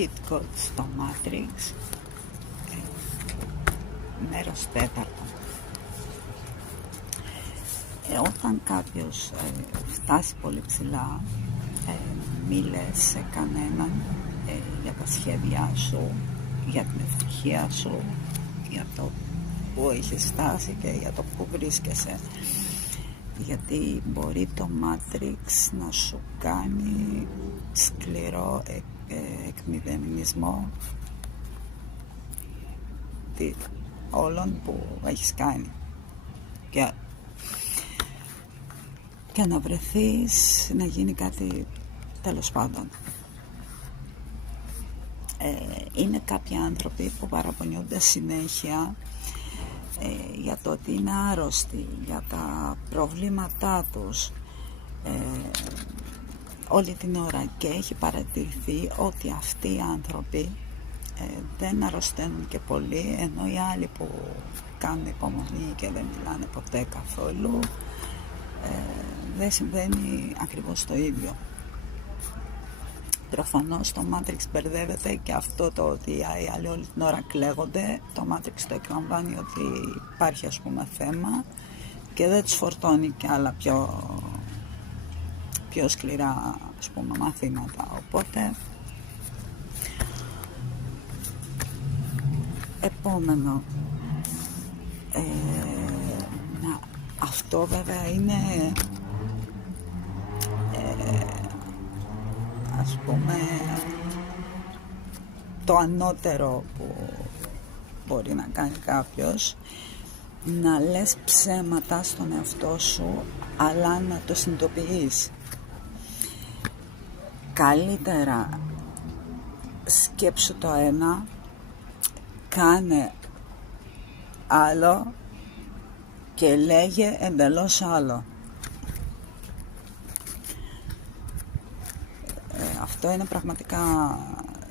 cheat code στο Matrix, μέρος τέταρτο. Όταν κάποιος φτάσει πολύ ψηλά, μη λες σε κανέναν για τα σχέδιά σου, για την ευτυχία σου, για το που έχεις φτάσει και για το που βρίσκεσαι, γιατί μπορεί το Matrix να σου κάνει σκληρό εκμηδενισμό όλων που έχεις κάνει και να βρεθείς να γίνει κάτι τέλος πάντων. Είναι κάποιοι άνθρωποι που παραπονιούνται συνέχεια για το ότι είναι άρρωστοι, για τα προβλήματά τους όλη την ώρα, και έχει παρατηρηθεί ότι αυτοί οι άνθρωποι δεν αρρωσταίνουν και πολύ, ενώ οι άλλοι που κάνουν υπομονή και δεν μιλάνε ποτέ καθόλου, δεν συμβαίνει ακριβώς το ίδιο. Προφανώς το Matrix μπερδεύεται, και αυτό το ότι οι άλλοι όλη την ώρα κλαίγονται, το Matrix το εκλαμβάνει ότι υπάρχει θέμα και δεν τους φορτώνει και άλλα πιο σκληρά μαθήματα. Οπότε επόμενο, αυτό βέβαια είναι το ανώτερο που μπορεί να κάνει κάποιος, να λες ψέματα στον εαυτό σου αλλά να το συνειδητοποιείς. Καλύτερα σκέψου το ένα, κάνε άλλο και λέγε εντελώς άλλο. Αυτό είναι πραγματικά,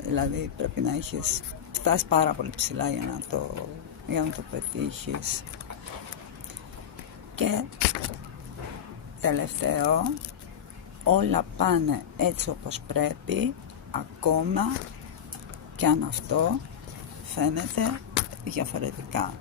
δηλαδή πρέπει να έχεις φτάσει πάρα πολύ ψηλά για να το πετύχεις. Και τελευταίο, όλα πάνε έτσι όπως πρέπει, ακόμα και αν αυτό φαίνεται διαφορετικά.